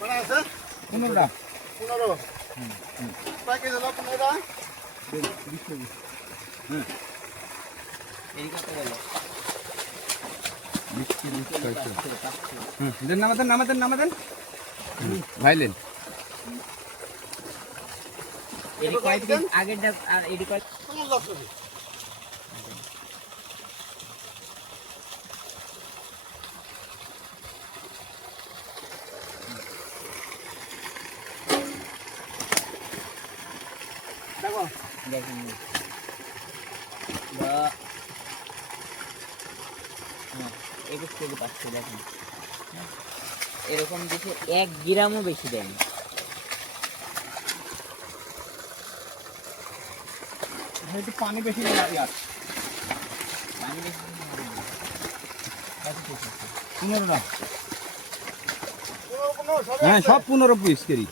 মানে পনেরোটা পনেরো কয় হলো পনেরোটা নামাতেন নামাতেন নামাতেন ভাইলেন এটি কয় পিস আগেরটা আর এটি কয় পনেরো দশ কেজি দেখো দেখুন দা- না, একুশ পাচ্ছি দেখুন। হ্যাঁ, এরকম দিছে এক গ্রামও বেশি দেয়নি একটু পানি বেশি লাগে আর পানি বেশি দিলে না। পনেরো সবই হ্যাঁ সব পনেরো পিস কেজি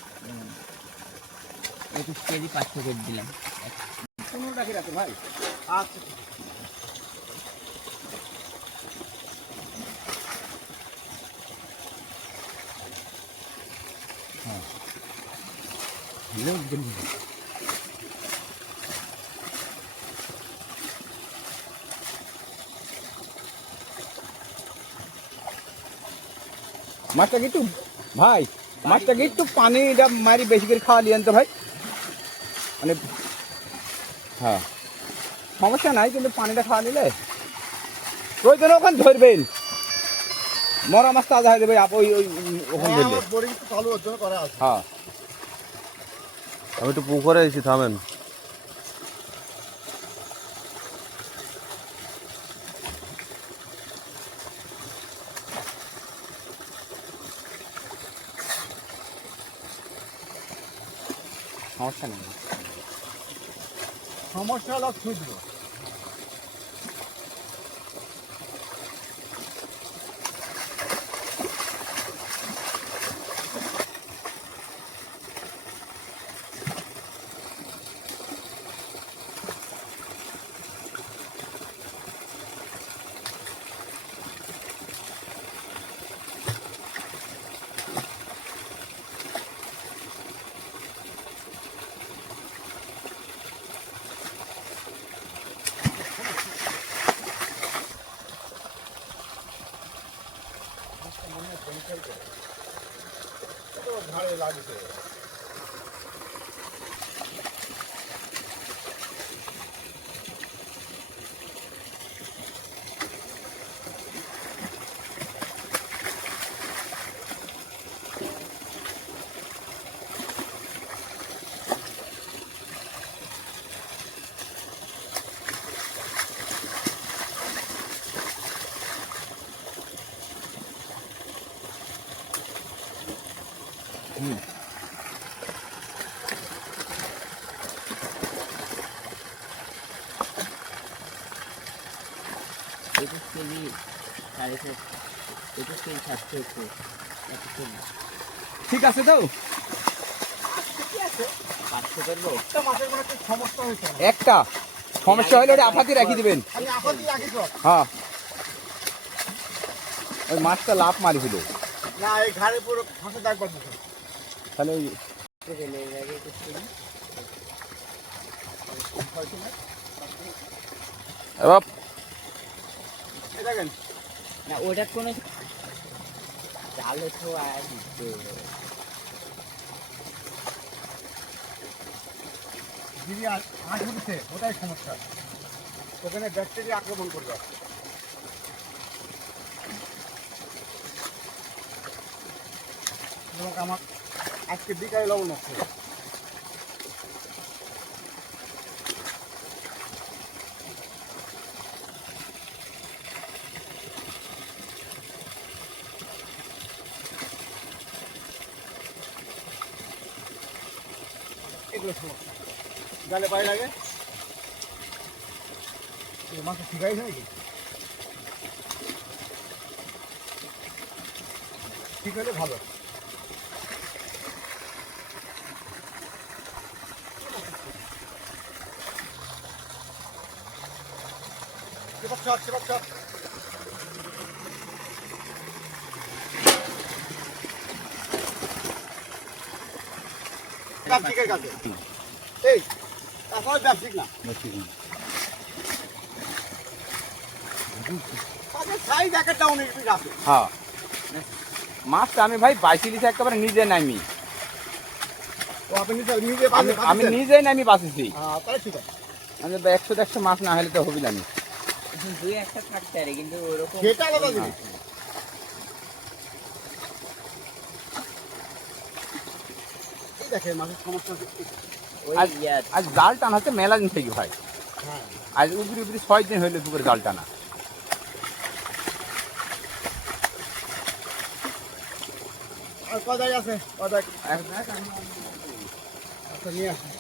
একুশ কেজি পাঁচশো করে দিলাম। পনেরো টাকা ভাই? আচ্ছা। মাছটাকে একটু ভাই মাছটা মাছটাকে একটু পানিটা মারি বেশি করে খাওয়া লিয়েন তো ভাই মানে হ্যাঁ। সমস্যা নাই কিন্তু পানিটা খাওয়া নিলে প্রয়োজনে ওখানে ধরবেন। মরা মাছ তাজা হয়ে যাবে আপ- ওই ওই ওখানে হ্যাঁ, ধরলে তো চালু হচ্ছে না, করা আছে। হ্যাঁ। আমি একটু পুকুরে এসেছি থামেন। সমস্যা নেই। সমস্যা হলো ক্ষুদ্র। ঠিক আছে তো? একটা মানে সমস্যা হয়েছে। একটা? সমস্যা হলে ওটা আফাতি রাখি দিবেন হ্যাঁ। ওই মাছটা লাভ মারি দিল না এই ঘাড়ে পুরো ফাঁসে দাগ বাঁধছে। তাহলে ওই দেখেন। না ওটা কোনো তো আর দিতে যিনি আঁশ ওটাই সমস্যা ওখানে ব্যাকটেরিয়া আক্রমণ করবে আমার আজকে বিকালে লবণ হচ্ছে গেছো জালে পায়ে লাগে মাছ শিখাইছে নাকি ঠিক হলে ভালো Çabuk çabuk çabuk çabuk. ব্যবসায়িকের কাছে। এই তারপর ব্যবসায়িক না। হ্যাঁ। মাছটা আমি ভাই বাইশে লিখে একেবারে নিজে নামি তো নিজে নিজে আমি নিজেই নামি বাঁচেছি। হ্যাঁ আমি তো একশো মাছ না হলে তো হবিল আমি দুই একটা থাকতে পারে কিন্তু ওরকম সেটা আলাদা দেখেন মাছের সমস্যা আজ- জাল টানা হচ্ছে মেলা দিন থেকে ভাই। হ্যাঁ। আজ উপরি উপরি ছয় দিন হইলে পুকুরে জাল টানা। কদাই আছে? কদাই আচ্ছা নিয়ে আসুন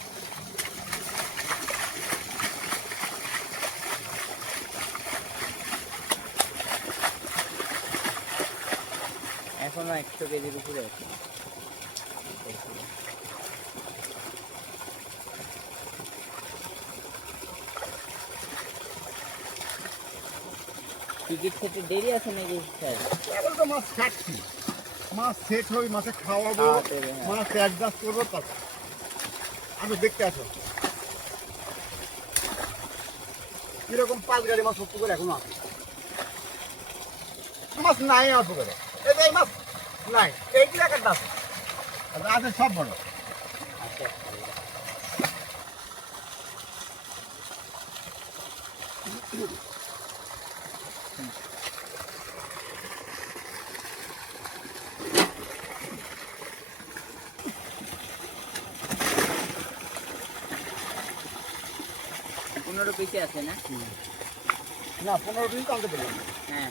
এখনও একশো কেজির উপরে আছে। টিকিট খেতে দেরি আছে নাকি স্যার? এখন তো মাছ ছাড়ছি মাছ সেট হই মাছে খাওয়াবো হ্যাঁ। মাছ অ্যাডজাস্ট করব তারপর। আমি দেখতে আসো। কীরকম পাঁচ গাড়ি মাছ সত্যি করে এখনও আছে? মাছ নাই আমার পুকুরে এই মাছ নাই। এইগুলো একটা আছে। আছে সব বড় আচ্ছা পনেরো পিসে আছে না? না পনেরো দিন কালকে আনতে পারলাম হ্যাঁ।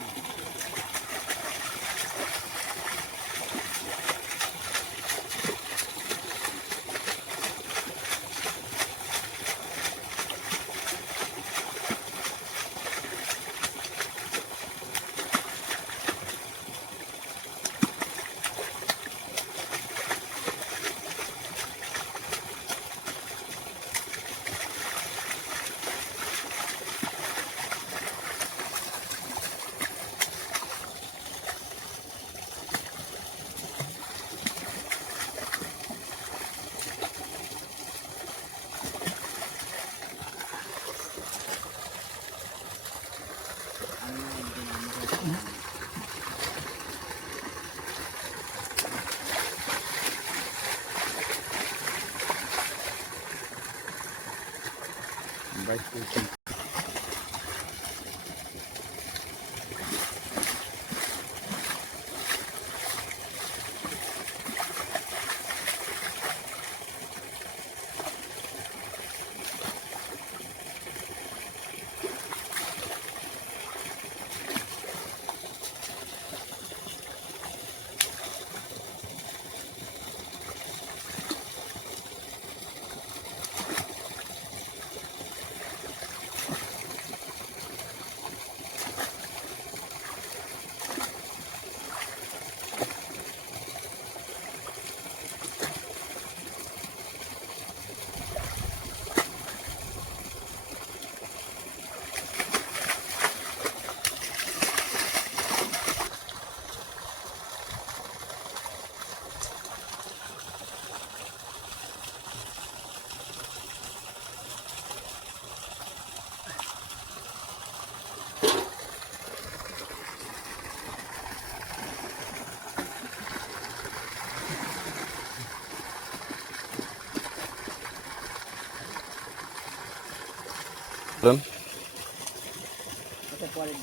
Bye.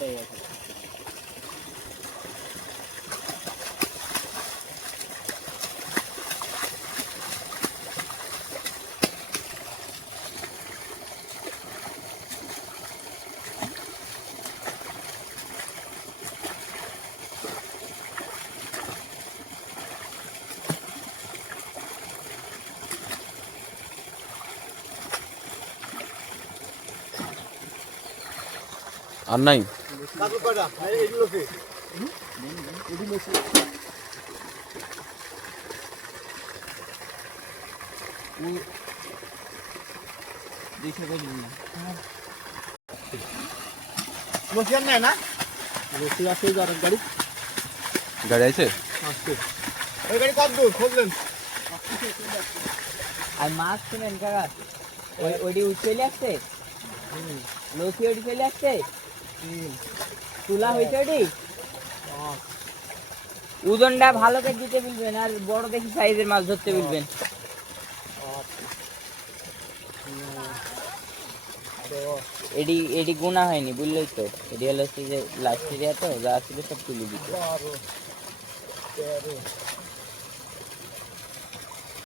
আচ্ছা পরের ডাই আছে আর নাই কাকু কয়টা এই এইগুলো কি? দুইশো কেজি না লসিয়ান নেয় না? রসি আছে? যার গাড়ি গাড়ি আছে। আসছে ওই গাড়ি কত দূর? খুঁজলেন? আর মাছ শুনেন কাকা ওই ওইটি চলে আসছে? লসি ওটি চলে আসছে? তুলা হয়েছে ওটি ওজনটা ভালো করে দিতে বলবেন, আর বড় দেখি সাইজের মাছ ধরতে বলবেন। এডি এডি গুণা হয়নি, বুঝলেই তো। এডি হলো যে লাস্ট এরিয়া তো, যা ছিল সব তুলে দিতে।